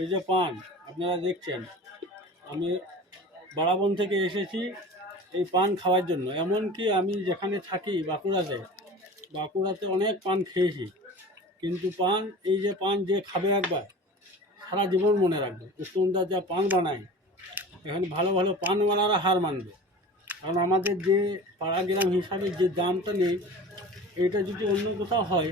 এই যে পান আপনারা দেখছেন, আমি বারাবন থেকে এসেছি এই পান খাওয়ার জন্য। এমনকি আমি যেখানে থাকি বাঁকুড়াতে অনেক পান খেয়েছি, কিন্তু পান এই যে পান যে খাবে একবার সারা জীবন মনে রাখবে। উত্তমদার যা পান বানায়, এখানে ভালো ভালো পানওয়ালারা হার মানবে। কারণ আমাদের যে পাড়া গ্রাম হিসাবে যে দামটা নেই, এটা যদি অন্য কোথাও হয়,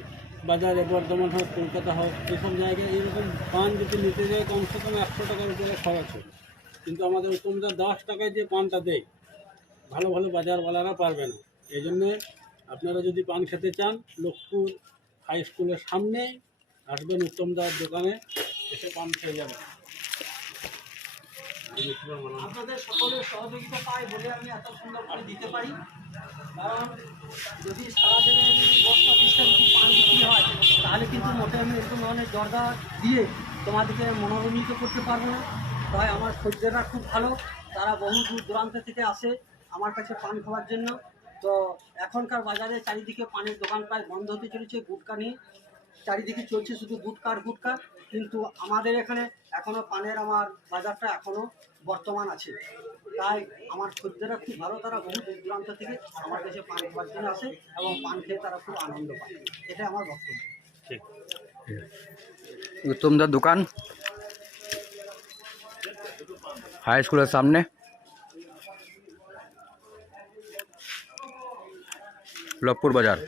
বাজারে বর্ধমান হোক, কলকাতা হোক, এসব জায়গায় এরকম পান যদি নিতে যায় কমসে কম 100 টাকার উপরে খরচ হবে। কিন্তু আমাদের উত্তমদার 10 টাকায় যে পানটা দেয়, ভালো ভালো বাজারওয়ালারা পারবে না। এই জন্যে আপনারা যদি পান খেতে চান, লক্ষ্মীপুর হাই স্কুলের সামনে আসবেন উত্তমদার দোকানে, এসে পান খেয়ে যাবেন। আপনাদের সকলের সহযোগিতা পাই বলে আমি এত সুন্দর করে দিতে পারি। কারণ যদি সারাদিনে যদি 10টা 20টা যদি পান বিক্রি হয়, তাহলে কিন্তু মোটে আমি এরকম ধরনের দরদা দিয়ে তোমাদেরকে মনোরঞ্জিত করতে পারবো না। তাই আমার খদ্দেররা খুব ভালো, তারা বহু দূর দূরান্ত থেকে আসে আমার কাছে পান খাওয়ার জন্য। তো এখনকার বাজারে চারিদিকে পানের দোকান প্রায় বন্ধ হতে চলেছে, গুটকা নিয়ে চারিদিকে চলছে শুধু গুটকা। কিন্তু আমাদের এখানে এখনও পানের আমার বাজারটা এখনও বর্তমান আছে। তাই আমার খদ্দেররা খুব ভালো, তারা বহু দূর দূরান্ত থেকে আমার কাছে পান খাওয়ার জন্য আসে এবং পান খেয়ে তারা খুব আনন্দ পায়। এটাই আমার বক্তব্য। ঠিক। উত্তমদার দোকান হাই স্কুলের সামনে, লক্ষ্মীপুর বাজার।